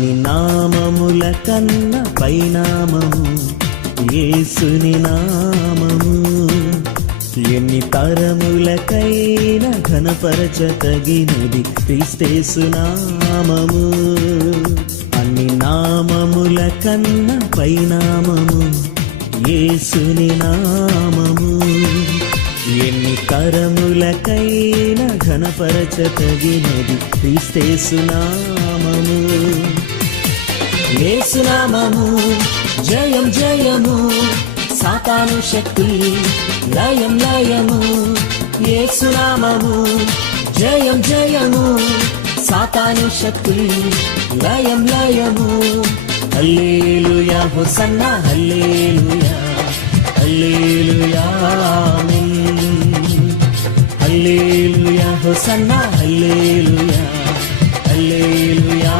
నీ నామముల కన్న పైనామము యేసుని నామము. ఎన్ని తరములకైనా ఘనపరచతగినది క్రీస్తేసు నామము. అన్ని నామముల కన్న పైనామము యేసుని నామము. ఎన్ని తరములకైనా ఘనపరచతగినది క్రీస్తేసు నామము. యేసు నామము జయం జయము, సాతాను శక్తి లయం లయము. యేసు నామము జయం జయము, సాతాను శక్తి లయం లయము. హల్లెలూయా హోసన్నా హల్లెలూయా హల్లెలూయా ఆమేన్. హల్లెలూయా హోసన్నా హల్లెలూయా హల్లెలూయా